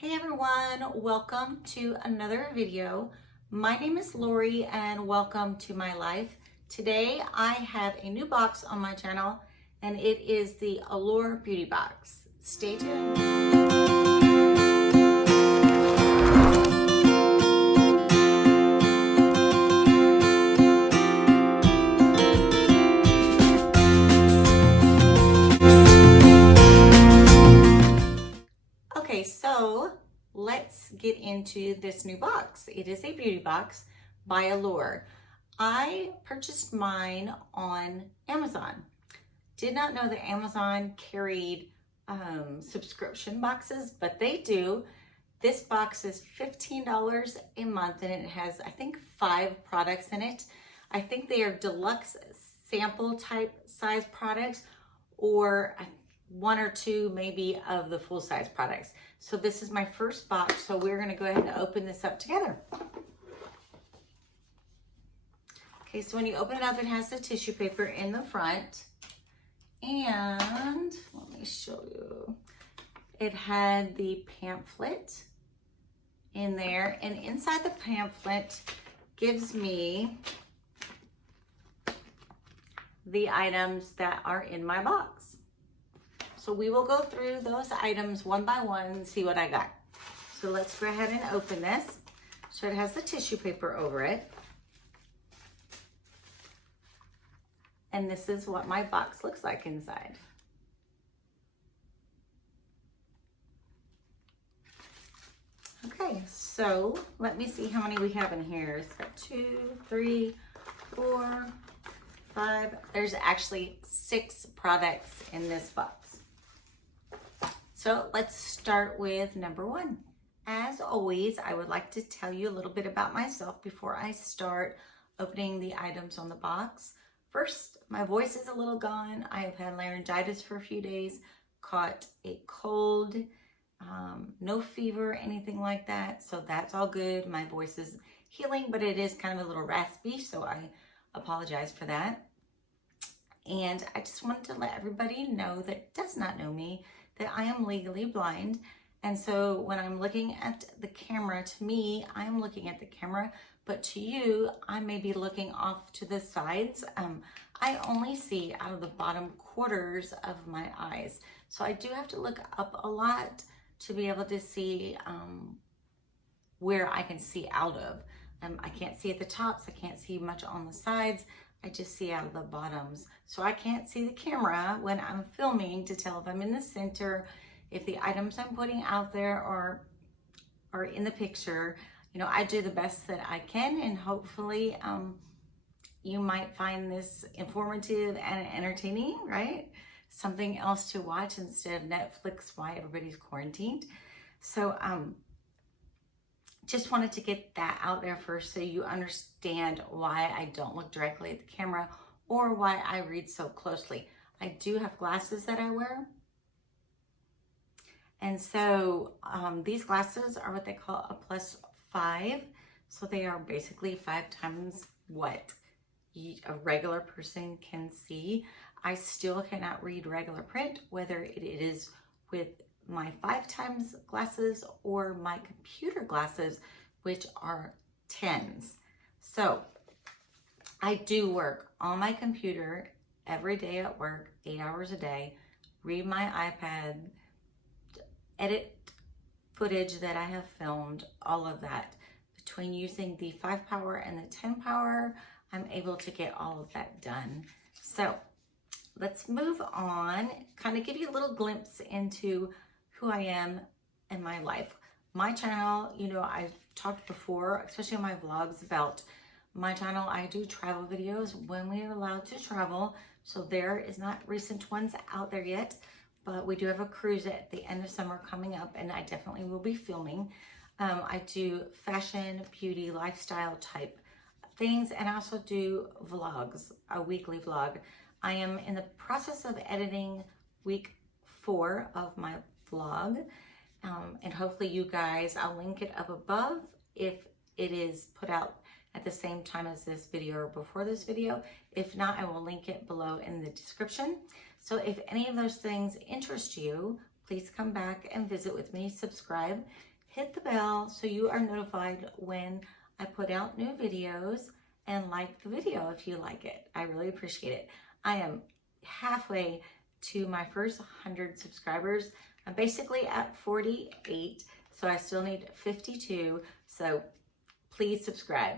Hey everyone, welcome to another video. My name is Lori and welcome to my life. Today I have a new box on my channel and it is the Allure Beauty box. Stay tuned. Okay, so let's get into this new box. It is a beauty box by Allure. I purchased mine on Amazon. Did not know that Amazon carried subscription boxes, but they do. This box is $15 a month and it has, I think, 5 products in it. I think they are deluxe sample type size products or 1 or 2 maybe of the full size products. So this is my first box, so we're gonna go ahead and open this up together. Okay, so when you open it up, it has the tissue paper in the front. And let me show you. It had the pamphlet in there, and inside the pamphlet gives me the items that are in my box. So we will go through those items one by one and see what I got. So let's go ahead and open this. So it has the tissue paper over it. And this is what my box looks like inside. Okay, so let me see how many we have in here. It's got 2, 3, 4, 5. There's actually 6 products in this box. So let's start with number 1. As always, I would like to tell you a little bit about myself before I start opening the items on the box. First, my voice is a little gone. I have had laryngitis for a few days, caught a cold, no fever, anything like that. So that's all good. My voice is healing, but it is kind of a little raspy, so I apologize for that. And I just wanted to let everybody know that does not know me, that I am legally blind. And so when I'm looking at the camera, to me, I'm looking at the camera, but to you, I may be looking off to the sides. I only see out of the bottom quarters of my eyes. So I do have to look up a lot to be able to see where I can see out of. I can't see at the tops, I can't see much on the sides. I just see out of the bottoms. So I can't see the camera when I'm filming to tell if I'm in the center, if the items I'm putting out there are in the picture. You know, I do the best that I can, and hopefully you might find this informative and entertaining, right? Something else to watch instead of Netflix while everybody's quarantined. So just wanted to get that out there first so you understand why I don't look directly at the camera or why I read so closely. I do have glasses that I wear. And so these glasses are what they call a +5. So they are basically 5 times what a regular person can see. I still cannot read regular print, whether it is with my 5 times glasses or my computer glasses, which are 10s. So I do work on my computer every day at work, 8 hours a day, read my iPad, edit footage that I have filmed, all of that. Between using the 5 power and the 10 power, I'm able to get all of that done. So let's move on, kind of give you a little glimpse into who I am in my life. My channel, you know, I've talked before, especially on my vlogs, about my channel. I do travel videos when we are allowed to travel. So there is not recent ones out there yet, but we do have a cruise at the end of summer coming up, and I definitely will be filming. I do fashion, beauty, lifestyle type things, and I also do vlogs, a weekly vlog. I am in the process of editing week 4 of my vlog, and hopefully you guys, I'll link it up above if it is put out at the same time as this video or before this video. If not, I will link it below in the description. So if any of those things interest you, please come back and visit with me. Subscribe, hit the bell so you are notified when I put out new videos, and like the video if you like it. I really appreciate it. I am halfway to my first 100 subscribers. I'm basically at 48, so I still need 52. So please subscribe.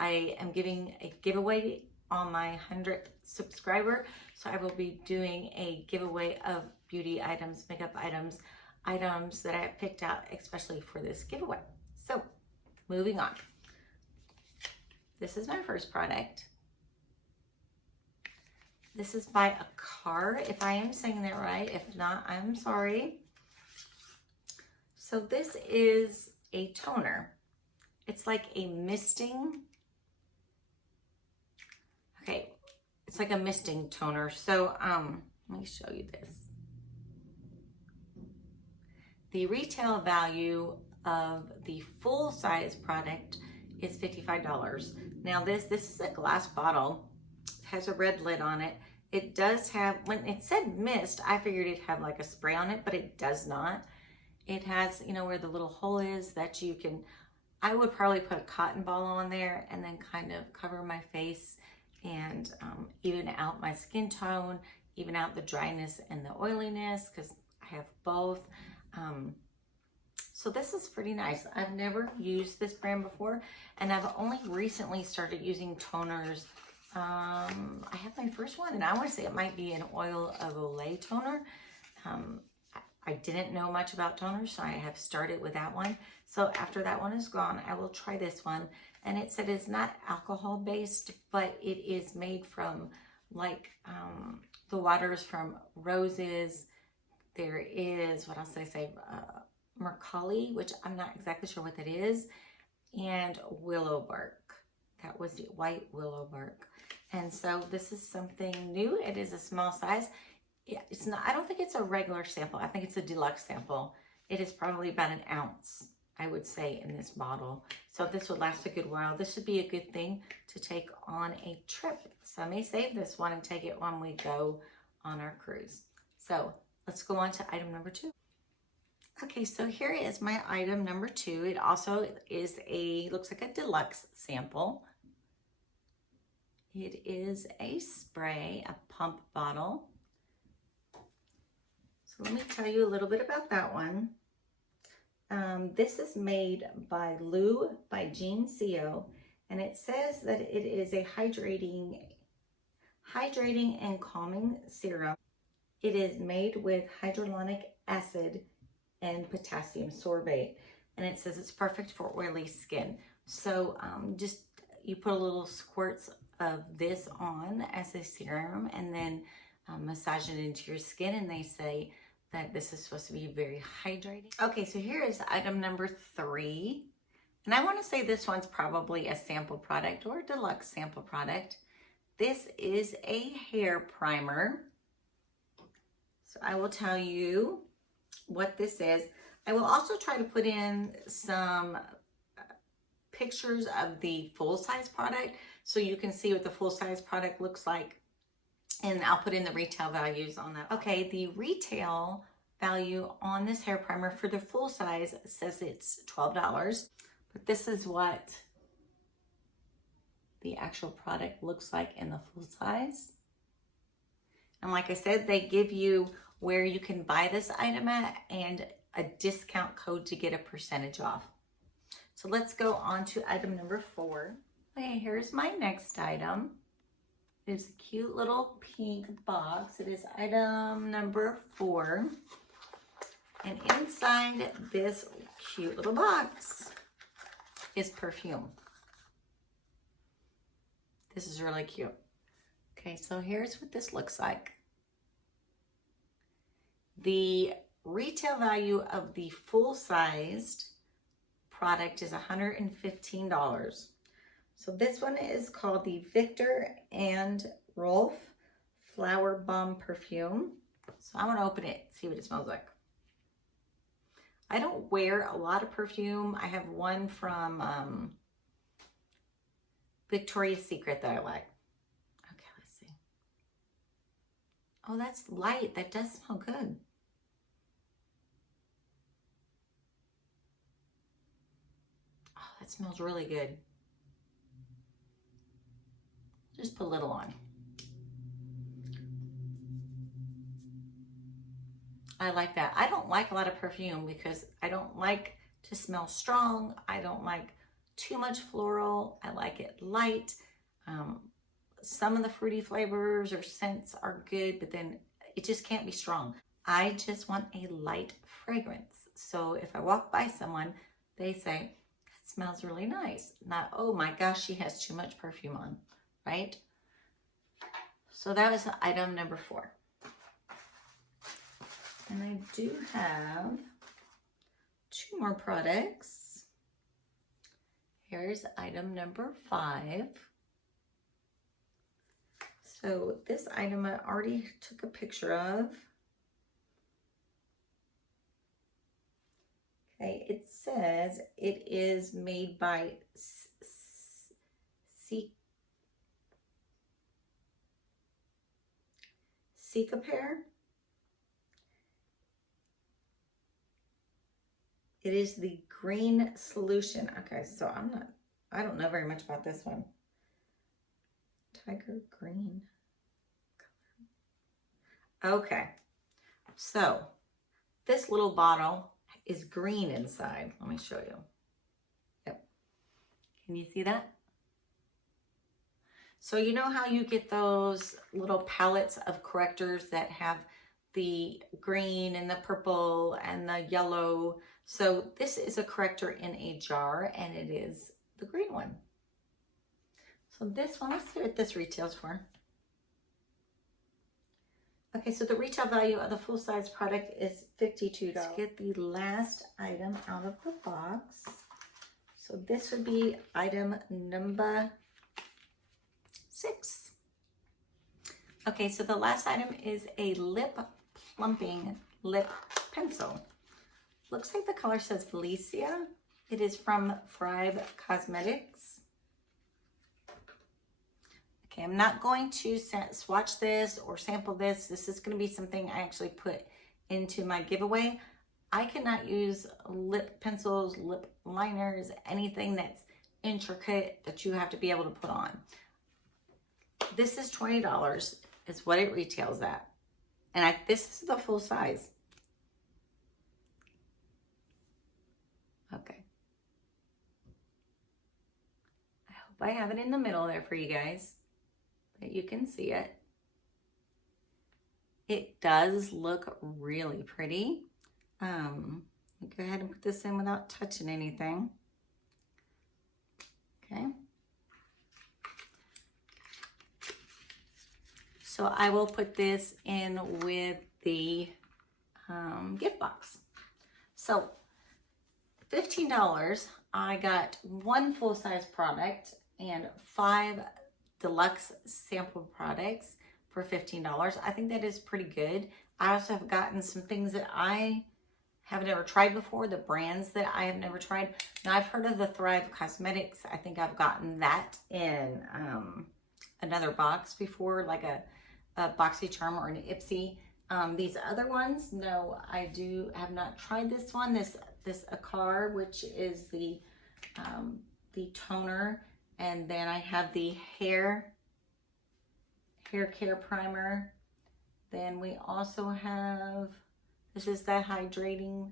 I am giving a giveaway on my 100th subscriber. So I will be doing a giveaway of beauty items, makeup items, items that I have picked out especially for this giveaway. So moving on. This is my first product. This is by a car, if I am saying that right. If not, I'm sorry. So this is a toner. It's like a misting. Okay, it's like a misting toner. So let me show you this. The retail value of the full size product is $55. Now this is a glass bottle. It has a red lid on it. It does have, when it said mist, I figured it'd have like a spray on it, but it does not. It has, you know, where the little hole is that you can, I would probably put a cotton ball on there and then kind of cover my face and even out my skin tone, even out the dryness and the oiliness, because I have both. So this is pretty nice. I've never used this brand before, and I've only recently started using toners. I have my first one, and I want to say it might be an oil of Olay toner. I didn't know much about toners, so I have started with that one. So after that one is gone, I will try this one. And it said it's not alcohol based, but it is made from like the waters from roses. There is, what else did I say? Mercalli, which I'm not exactly sure what that is, and willow bark. That was the white willow bark. And so this is something new. It is a small size. Yeah, it's not, I don't think it's a regular sample. I think it's a deluxe sample. It is probably about an ounce, I would say, in this bottle. So this would last a good while. This would be a good thing to take on a trip. So I may save this one and take it when we go on our cruise. So let's go on to item number 2. Okay, so here is my item number 2. It also is looks like a deluxe sample. It is a spray, a pump bottle. So let me tell you a little bit about that one. This is made by Lou by Jean Co, and it says that it is a hydrating and calming serum. It is made with hyaluronic acid and potassium sorbate, and it says it's perfect for oily skin. So just you put a little squirts of this on as a serum and then massage it into your skin, and they say that this is supposed to be very hydrating. Okay, so here is item number 3, and I want to say this one's probably a sample product or a deluxe sample product. This is a hair primer. So I will tell you what this is. I will also try to put in some pictures of the full-size product so you can see what the full-size product looks like, and I'll put in the retail values on that. Okay, the retail value on this hair primer for the full size says it's $12, but this is what the actual product looks like in the full size. And like I said, they give you where you can buy this item at and a discount code to get a percentage off. So let's go on to item number 4. Okay, here's my next item. It's a cute little pink box. It is item number 4. And inside this cute little box is perfume. This is really cute. Okay, so here's what this looks like. The retail value of the full-sized product is $115. So this one is called the Victor and Rolf Flower Bomb Perfume. So I'm gonna open it, see what it smells like. I don't wear a lot of perfume. I have one from Victoria's Secret that I like. Okay, let's see. Oh, that's light. That does smell good. that smells really good. Just put a little on. I like that. I don't like a lot of perfume because I don't like to smell strong. I don't like too much floral. I like it light. Some of the fruity flavors or scents are good, but then it just can't be strong. I just want a light fragrance. So if I walk by someone, they say, that smells really nice. Not, oh my gosh, she has too much perfume on, right? So that was item number 4. And I do have 2 more products. Here's item number 5. So this item I already took a picture of. Okay, it says it is made by Cicapair. It is the green solution. Okay, so I don't know very much about this one. Tiger green color. Okay, so this little bottle is green inside. Let me show you. Yep. Can you see that? So you know how you get those little palettes of correctors that have the green and the purple and the yellow? So this is a corrector in a jar, and it is the green one. So this one, let's see what this retails for. Okay, so the retail value of the full-size product is $52. Let's get the last item out of the box. So this would be item number 6. Okay, so the last item is a lip plumping lip pencil. Looks like the color says Felicia. It is from Thrive Cosmetics. Okay, I'm not going to swatch this or sample this. This is going to be something I actually put into my giveaway. I cannot use lip pencils, lip liners, anything that's intricate that you have to be able to put on. This is $20 is what it retails at. And this is the full size. Okay. I hope I have it in the middle there for you guys, that you can see it. It does look really pretty. Go ahead and put this in without touching anything. Okay. So I will put this in with the gift box. So $15, I got 1 full-size product and 5 deluxe sample products for $15. I think that is pretty good. I also have gotten some things that I have never tried before, the brands that I have never tried. Now I've heard of the Thrive Cosmetics. I think I've gotten that in another box before, like a BOXYCHARM or an IPSY. These other ones, no, I have not tried this one. This ATTIRED, which is the toner, and then I have the hair care primer. Then we also have, this is the hydrating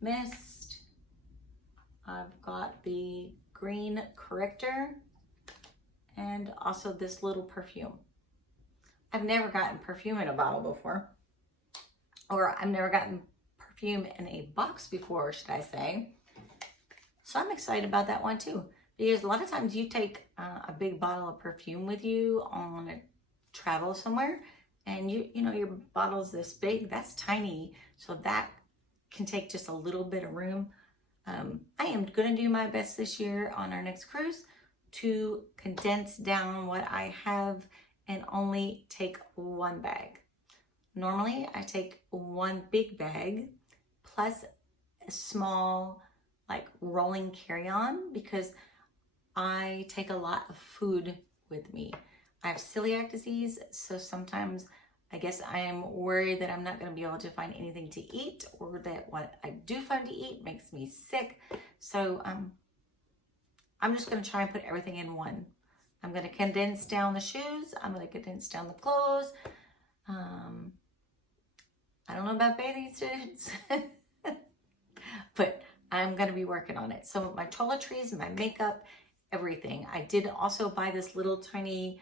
mist. I've got the green corrector and also this little perfume. I've never gotten perfume in a bottle before, or I've never gotten perfume in a box before, should I say. So I'm excited about that one too, because a lot of times you take a big bottle of perfume with you on a travel somewhere, and you know your bottle's this big. That's tiny, so that can take just a little bit of room. I am going to do my best this year on our next cruise to condense down what I have and only take 1 bag. Normally I take 1 big bag plus a small like rolling carry-on, because I take a lot of food with me. I have celiac disease, so sometimes I guess I am worried that I'm not going to be able to find anything to eat, or that what I do find to eat makes me sick. So I'm just going to try and put everything in one. I'm going to condense down the shoes. I'm going to condense down the clothes. I don't know about bathing suits, but I'm going to be working on it. So my toiletries, my makeup, everything. I did also buy this little tiny,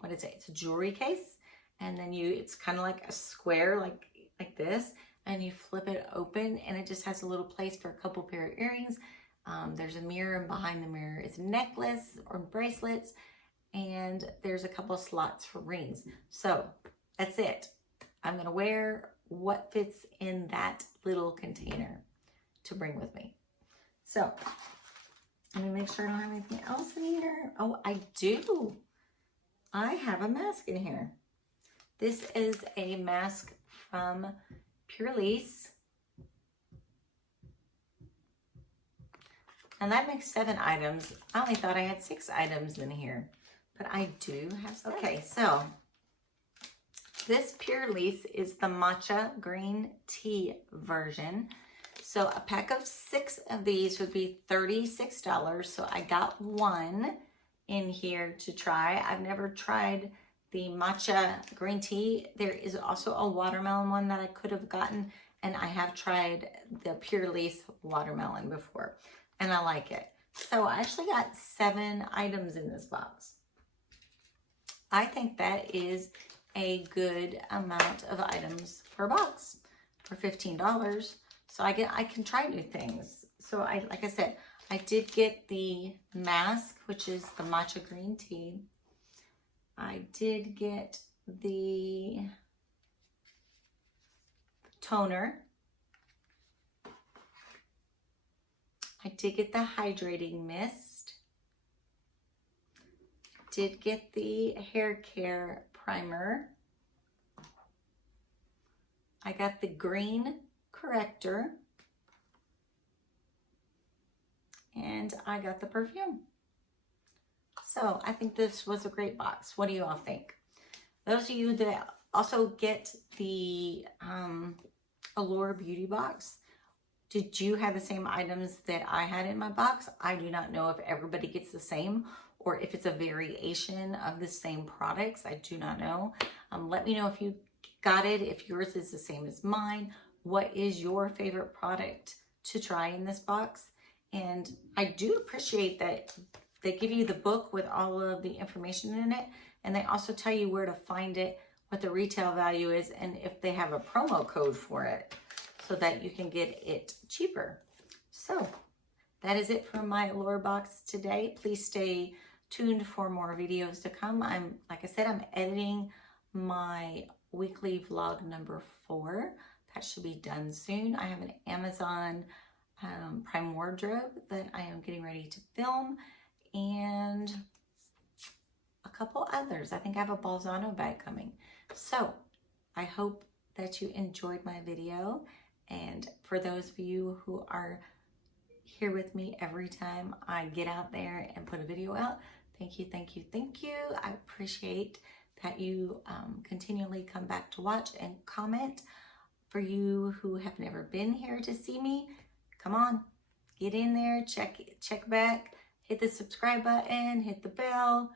what is it? It's a jewelry case. And then it's kind of like a square, like this. And you flip it open and it just has a little place for a couple pair of earrings. There's a mirror, and behind the mirror is a necklace or bracelets. And there's a couple of slots for rings. So that's it. I'm going to wear what fits in that little container to bring with me. So let me make sure I don't have anything else in here. Oh, I do. I have a mask in here. This is a mask from Pure Lease. And that makes 7 items. I only thought I had 6 items in here, but I do have 7. Okay, so this Pure Lease is the matcha green tea version. So a pack of 6 of these would be $36. So I got 1 in here to try. I've never tried the matcha green tea. There is also a watermelon one that I could have gotten, and I have tried the Pure Lease watermelon before, and I like it. So I actually got 7 items in this box. I think that is a good amount of items per box for $15. So I can try new things. So like I said, I did get the mask, which is the matcha green tea. I did get the toner. I did get the hydrating mist. Did get the hair care primer. I got the green corrector. And I got the perfume. So I think this was a great box. What do you all think? Those of you that also get the Allure Beauty box, did you have the same items that I had in my box? I do not know if everybody gets the same or if it's a variation of the same products. I do not know. Let me know if you got it, if yours is the same as mine. What is your favorite product to try in this box? And I do appreciate that they give you the book with all of the information in it. And they also tell you where to find it, what the retail value is, and if they have a promo code for it so that you can get it cheaper. So that is it for my Allure box today. Please stay tuned for more videos to come. Like I said, I'm editing my weekly vlog number 4. That should be done soon. I have an Amazon Prime wardrobe that I am getting ready to film, and a couple others. I think I have a BOLZANO bag coming. So I hope that you enjoyed my video, and for those of you who are here with me every time I get out there and put a video out, thank you, thank you, thank you. I appreciate that you continually come back to watch and comment. For you who have never been here to see me, come on, get in there, check back, hit the subscribe button, hit the bell,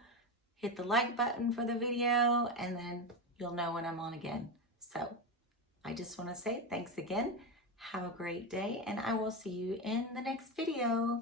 hit the like button for the video, and then you'll know when I'm on again. So I just want to say thanks again. Have a great day, and I will see you in the next video.